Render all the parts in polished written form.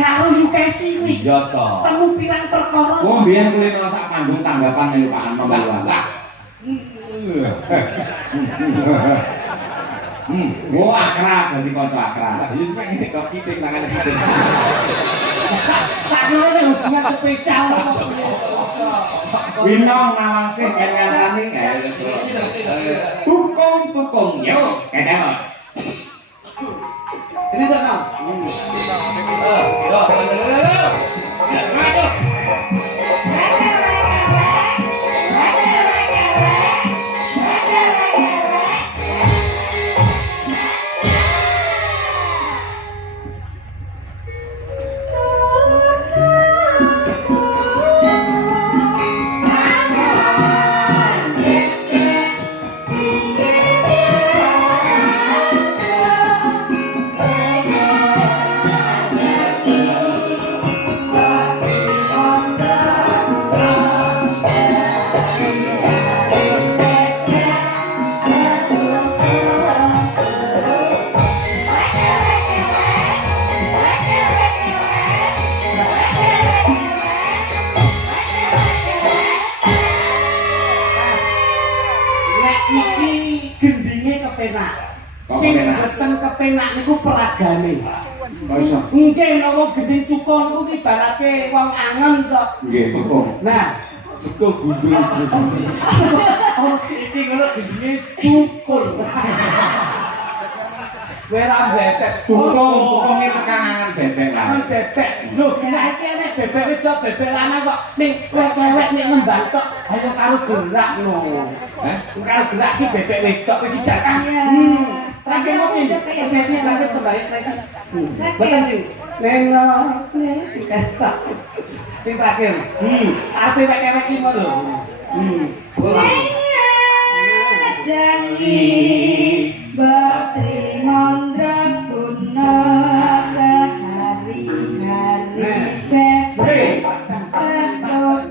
Karo Yukesi kuwi. Iya to. Temu pirang perkara. Wong biyen kulino sak panggung tanggapan niku Pak Anwar. Wo akrab dadi kanca akrab. Lah iya sampe ngene kok kiting nangane kiting. Pak Nur ini hubungan spesial. Winong nawangsi ngarani tukung yo kedemos. Ini tak tahu. Sing mboten kepenak niku peragane. Kok iso? Nggih menawa gending cukon niku ibarate wong angen to. Nggih, tukung. Nah, Cukup gundul. oh iki ngono gendinge cukul. Wera besek Tukung iki tekanangan bebek lah. Kan bebek. Lho, kira iki nek bebek wedok bebek lanang kok ning wewek ning ngembang tok. Ayo karo gerak no. Karo gerak iki bebek wedok iki jakan. Terakhir mau pindah profesi terakhir kembali profesi. Betul sih. Nengok nih juga. Sing terakhir. Apa pakai iki mau lho. Janji bersih mondrak guna sehari-hari bebek sedot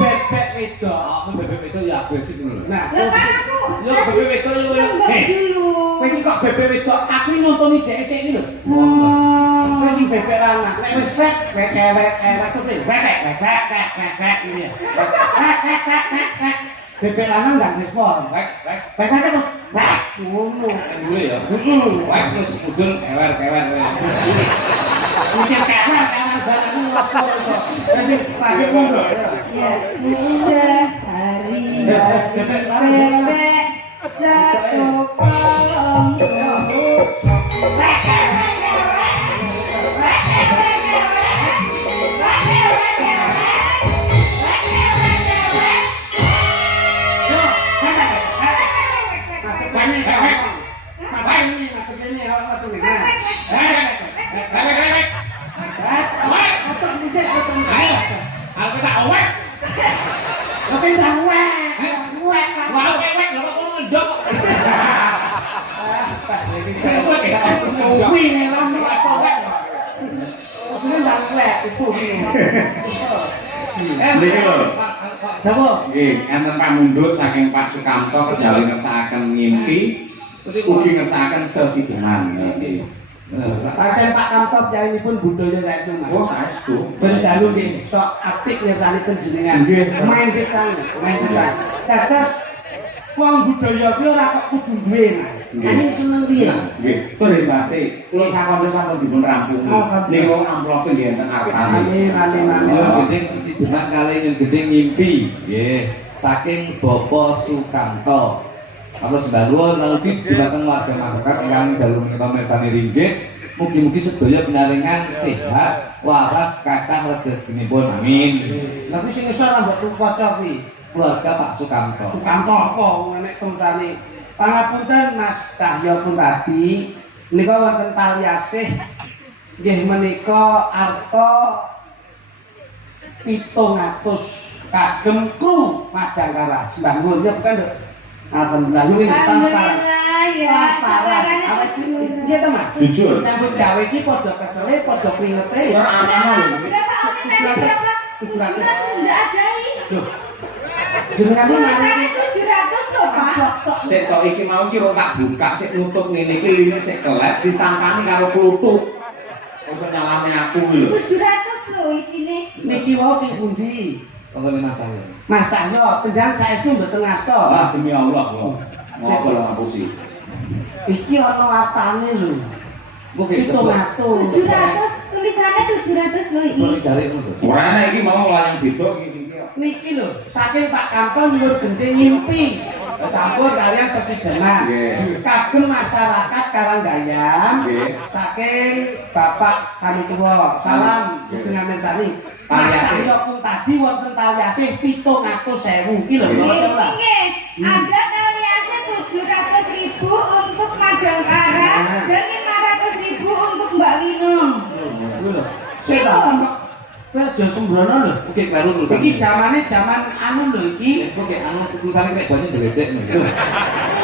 bebek wedok. Aku bebek itu ya agresif ngono lho. Nah, Lah kan aku Yo bebek itu yo. dulu. kowe iki kok bebek wedok, aku nonton dhek sik iki lho. Wis sing bebek lanang, nek wis wek tuh ini ya. Bebek lanang ndak respon. Wek. Bebek terus ngono. Nang dulu ya. Wek terus mudun kewer. Mungkin kewer jalan waktu. Wis pakai ngono. Ya, sehari bebek satu kolong. Niki lho. Napa? Nggih, enten pamundhut saking Pak Sukamto kejawi ngersakaken ngimpi ugi ngersakaken sesidengan. Nggih. Pancen Pak Kamtot yainipun budaya saestu Mas. Oh, saestu. Ben dalu nggih sok aktif ngersani panjenengan. Nggih. Main pisan. Dados wong budaya kuwi ora kok kudu duwe, Mas. Nanging seneng piye? Nggih, teribate kula sakonten sampun dipun rampung. Niku amplope nggih enten arep. Yo gedeng sisi demak kali yang gedeng ngimpi. Nggih. Saking Bapak Sukamto. Terus baluan nanti dumateng warga masyarakat ingkang dalu menika mirsani ringgit. Mugi-mugi sedaya pinaringan sehat, waras kathah rezekinipun. Amin. Tapi sing iso ora mbok tuwaca kuwi. Keluarga Pak Sukamto. Sukamto apa nek tulisane. Pangapunten Mas Cahya Puradi, menika wonten tali asih nggih menika arta 700 kagem kru Madangkara. Sembah nuwun ya bukan, Dok. Alhamdulillah ini transparan. Transparan. Awak iki to, Mas. Jujur. Nyambut gawe iki padha kesele, padha kringete. Ora ana lho. 700. Enggak ada. Loh. Jenengan iki Tulisannya mari 700 loh, Pak. Sik tok iki mau ki ora tak buka sik nutup ngene iki line sik kelep ditampani karo kluthuk. Kok nyalame aku lho. 700 loh isine. niki wau teng pundi? Konten Mas saya. Mas Cahyo, panjenengan saestu mboten ngasta. Ah demi Allah lho. Ngopo lho ngapusi. Iki ana artane lho. Mungkin 700. 700 tulisannya 700 loh ini. Kok jare ngono to? Ora ana iki mau layang beda iki. Niki lho, saking Pak Kanto nyuwun gendhe ngimpi. Sampun kalian sesidenan. Nggih. Kagem masyarakat Karanggayan. Nggih. Saking Bapak Kanitua. Salam sugeng amen sani. Mas Taliasih. Cahyo pun tadi wonten taliasih 700.000 ki lho. Nggih, ada taliasnya 700.000 untuk Madam Ara dan 500.000 untuk Mbak Winong. Lho. Sik to. Kowe aja sembrono lho. Oke, karo tulisan. Iki zamane zaman anu lho iki. Oke, anu tulisane kayak banyak geledek lho.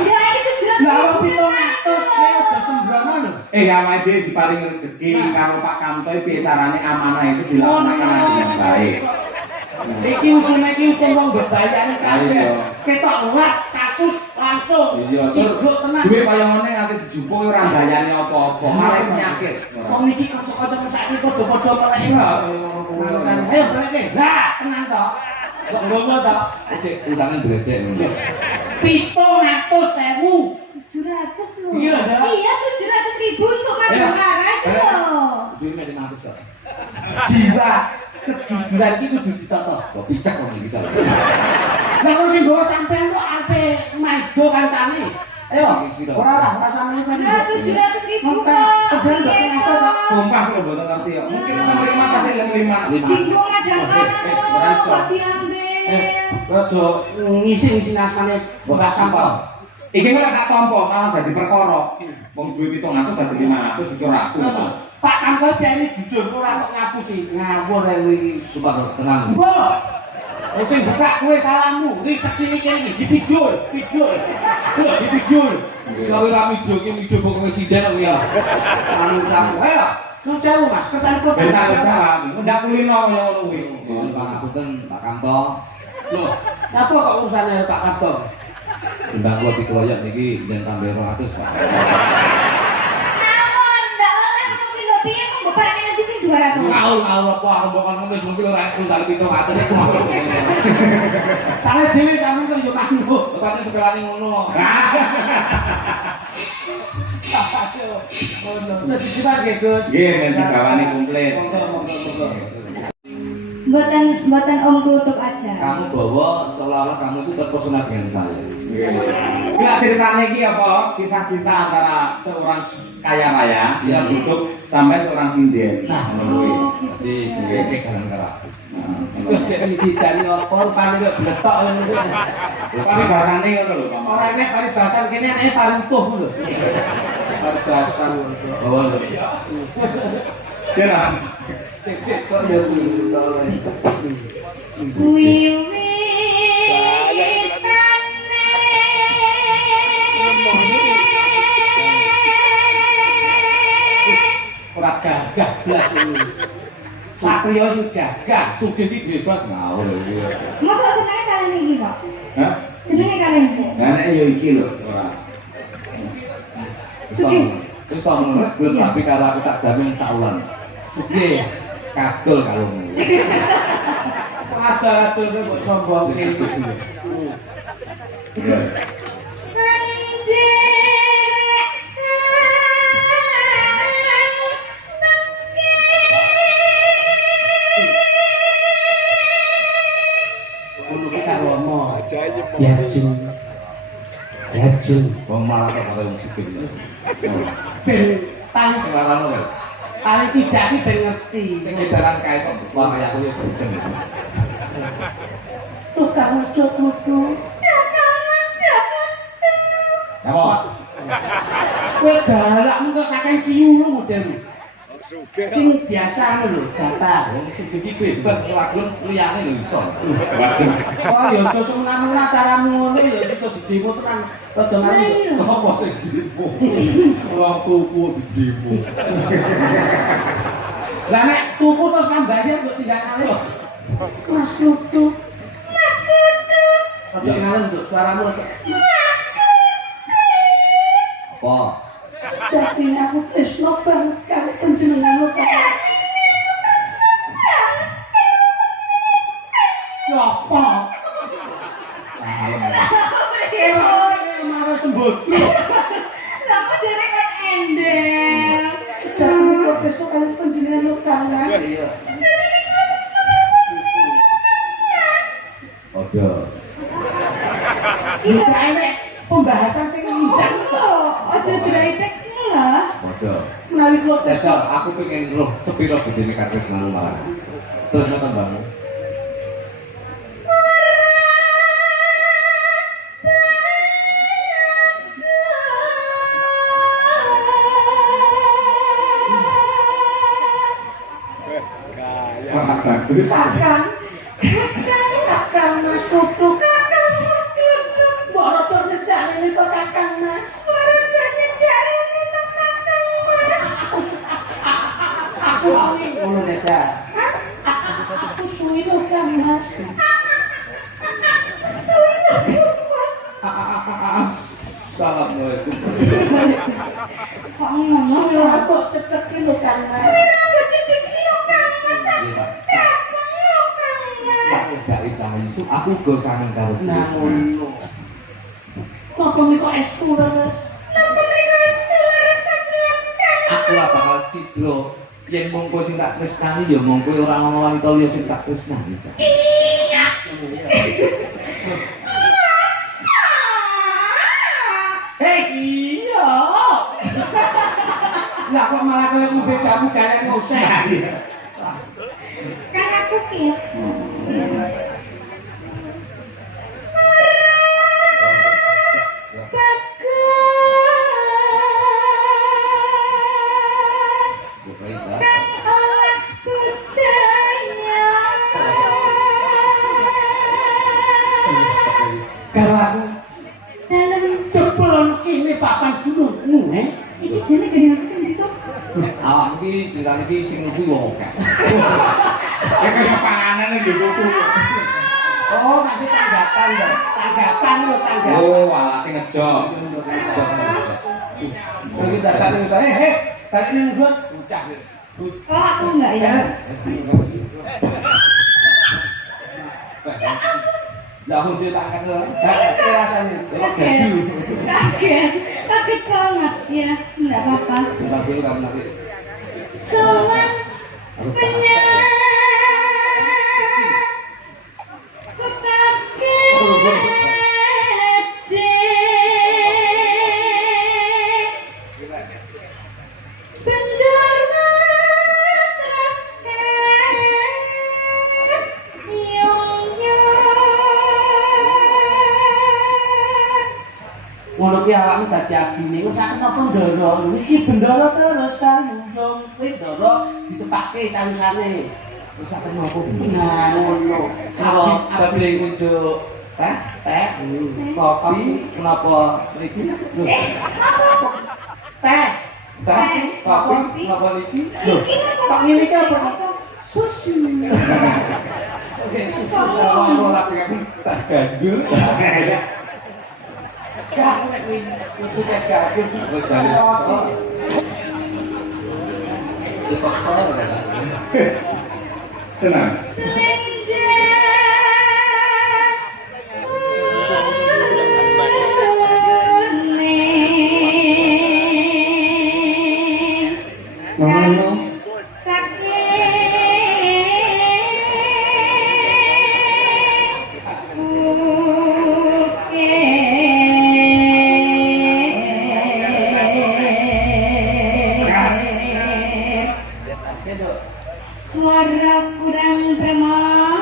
Enggak, ini 700. Lah wong 700 kowe aja sembrono lho. Awake dhewe diparingi rezeki karo Pak Kanto piye carane amanah itu dilaksanakan dengan baik. Iki usune iki usun wong bebayane kabeh. Ayo. Ketok ngat kasus langsung. Iya, tur Ciduk tenan. duwe kaya ngene nganti dijupuk ora mbayani apa-apa, malah penyakit. Wong niki kanca-kanca mesake padha-padha melek kok. Mangsan, ayo meleke. Lah, tenang to. Kok ngono to? Oke, tulisane geledek lho. 700.000. 700 loh. Iya, dah. Iya, 700.000 untuk Madam Ara itu loh. Kudu mek 500 kok. Jiwa kejujuran iki kudu ditata. Kok picak kok kita. Lah kok sing nggawa sampean kok ape maido kancane. Ayo, ora sampeyan kan. Nah, 700.000 kok. Jangan mbok ngasih kok. Sumpah kula mboten ngerti kok. Mungkin menerima kasih yang 5. Dinggo Madam Ara berasa. kok diambil. Aja ngisi-ngisi asmane Mbak Kanto. Iki malah tak tampa malah dadi perkara. Wong duwe 700 dadi 500 iki ora aku. Pak Kanto ini jujur ora kok ngapusi. Ngawur ae iki. Sumpah tenang. Mbok. Wis sing buka kowe salammu. Iki seksi iki iki dipijul, pijul. Lho, dipijul. Kalau ora mijo ki mijo kok presiden kok ya. Anu samu. Ayo, nun sewu Mas, kesan kok. Benar jawab. Ndak kulino kaya ngono kuwi. Mohon pangapunten Pak Kanto. Loh, apa kok urusane Pak Kanto? Timbang kula dikeroyok niki yen tambah 200 Pak. Namun, ndak oleh menunggu lebih yang membapak nanti sing 200. Ngaul apa aku mbok kon ngono mungkin ora tulisan 700 iku. Sale dhewe sampeyan kok yo manut. Tepatnya sepelane ngono. Sedih banget Gus. Nggih, men dibawani komplit. Monggo. Buatan Om Kluthuk aja. Kamu bawa seolah-olah kamu itu terpesona dengan saya. Bila ceritanya ini apa? Kisah cinta antara seorang kaya raya yang hidup sampai seorang sinden. Nah, ngono jadi gue kanan karo aku. Sing didani apa paling kok bletok ngono. Tapi bahasane ngono lho, Pak. Ora nek paribasan kene anake parutuh lho. Paribasan Bawa lho. Ya. sik kok ya ora gagah blas ini. Satrio sing gagah. Sugih iki bebas ngawur iki. Masa senengnya kalian ini, Pak? Hah? Senengnya kalian ini? Lah nek yo iki lho, ora. Wis tak menurut gue tapi karo aku tak jamin saulan. Sugih. Kadol kalungmu. Adal-adal kok sombong iki. Ya jeng. Wong malah kok karo wong sugih. Ben paling Sekarang lho. paling tidak iki ben ngerti. Sing edaran kae kok wah kaya aku yo beden. Tukang ngecuk kudu. Apa? Kowe galakmu kok kakek ciu model. Sing biasa ngono lho, datar. Wong sugih iki bebas ngelakuin liyane lho iso. Waduh. Oh ya aja semena-mena caramu ngono ya sik didemo tenan. Rada mari. Sopo sing demo? Wong tuku didemo. Lah nek tuku terus nambayar kok tinggal kalih. Mas Kutu. Mas Kudu. Tapi ngalem Duk, suaramu rada. Apa? Sejatinya aku tresno banget karo panjenengan kok. Ya apa? Marah sembodro. Lama derek kan endel. Sejatinya aku tresno karo panjenengan kok Mas. Iya. Odo. Juga enek pembahasan sing nginjak kok. Ojo dry text lah. Odo. Menawi kula Tesal, tresno aku pengen roh sepiro gedene katresnanmu malah. Terus nonton bangun. Wah, bagus. Kakang Mas Kutu. Mbok rada nyejak ini to Kakang Mas. Aku suwi ngono jajak. Aku suwi to Kang Mas. Assalamualaikum. Kok ngomong? Suwi rambut ceket ki lho Kang Mas. Dari Cahayu, aku uga kangen karo Nah ngono. Napa niku estu leres? aku lah bakal cidro yen mung kowe sing tak tresnani ya mung kowe ora ono wanita liya sing tak tresnani. Iya. Iya. Lah kok malah kowe ngombe jamu gale ngoseh. Kan aku kepo. Karo aku Dalam jebul kene papan gunungmu, ini jane gede aku sendiri tuh. Awak iki dilan iki sing lugu wong akeh. Ya kaya panganan iki kuku. Oh, masih tanggapan lho. Tanggapan lho, tanggapan. Oh, alah sing ngejok. Sing datane saya, tadi ning gua bocah. Oh, aku enggak ya. Lah hunde tak kenal. Kayak rasane. Kaget banget ya, enggak apa-apa. Bentar dulu kamu nanti. Sowan penyayang ku kaget bener teraskan Ngono ki awakmu dadi adine, wis sak napa ndara. Wis iki bendara terus kayu yo kuwi ndara disepake carusane. Wis sak kenapa? Nah, ngono. Kalau badhe ngunjuk teh, kopi, kenapa niki? Teh. Teh, kopi, kenapa niki? Loh, kok ngene iki apa? Sushi. Oke, sushi. Kalau ora sing tak gandul. Gak nek iki teh gagem. Kok jane sok. Dipaksa ora? Tenang. Ngono. Suara kurang bermak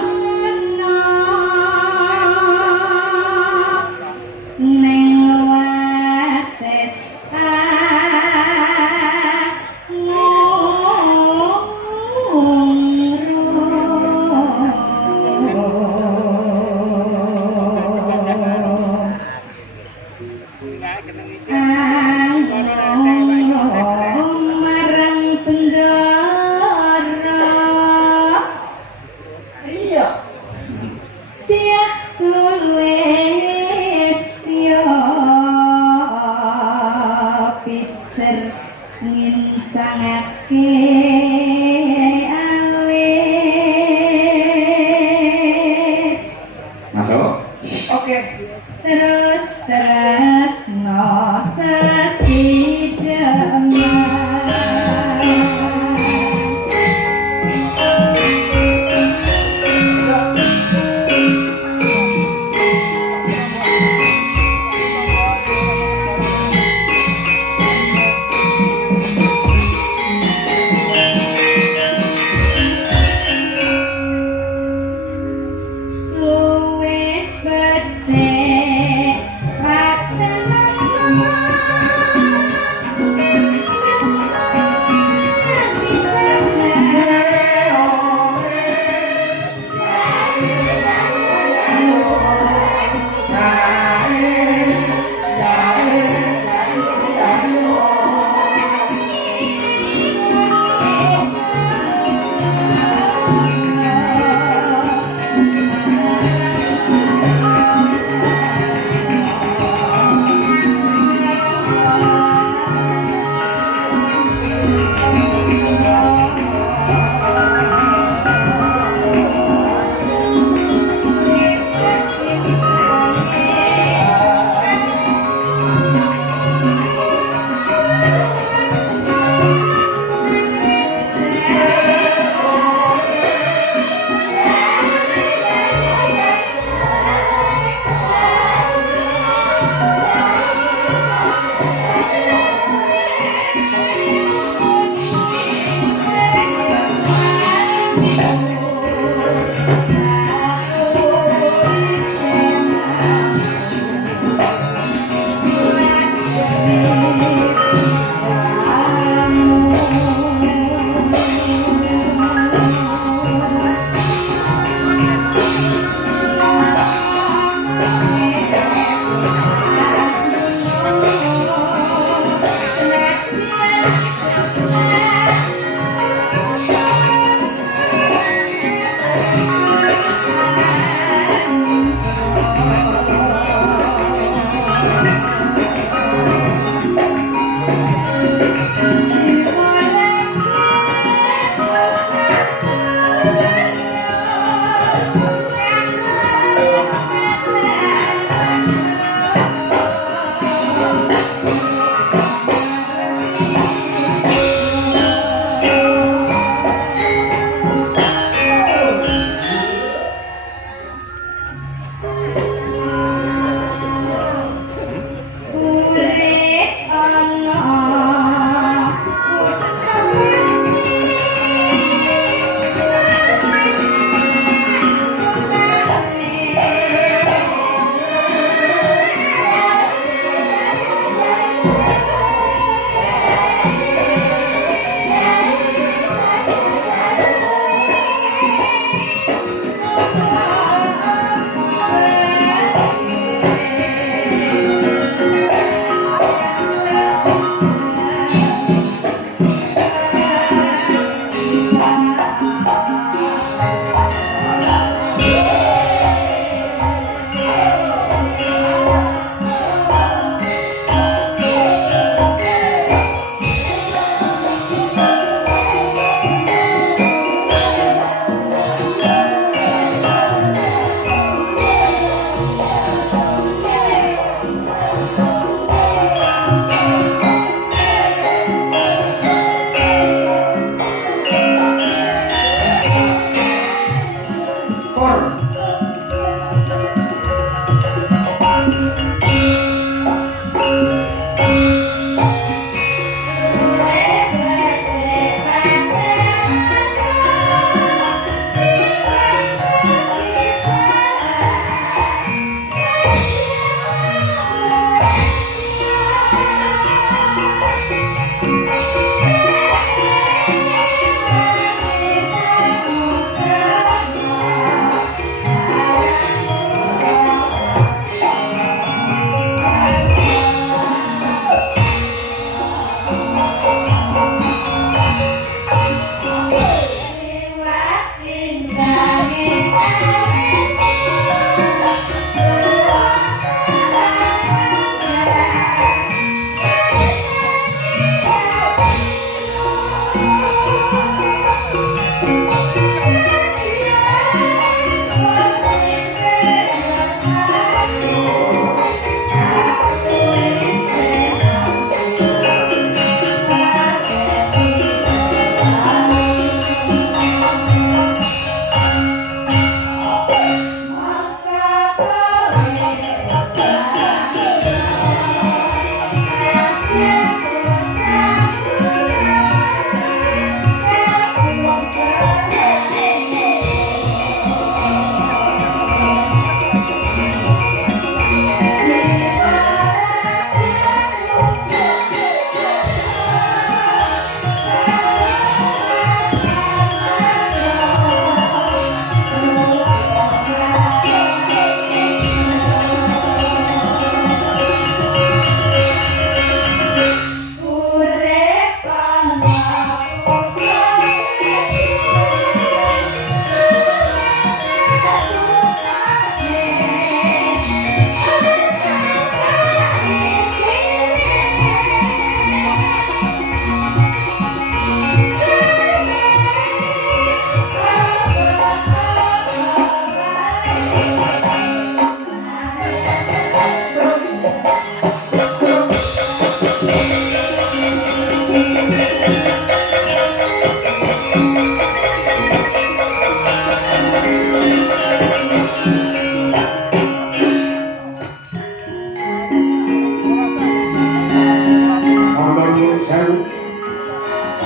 Pur.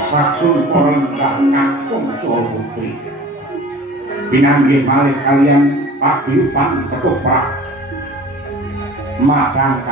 Saksun para ingkang kakung Jawa Putri. Pinanggih malih kalian paguyuban ketoprak madang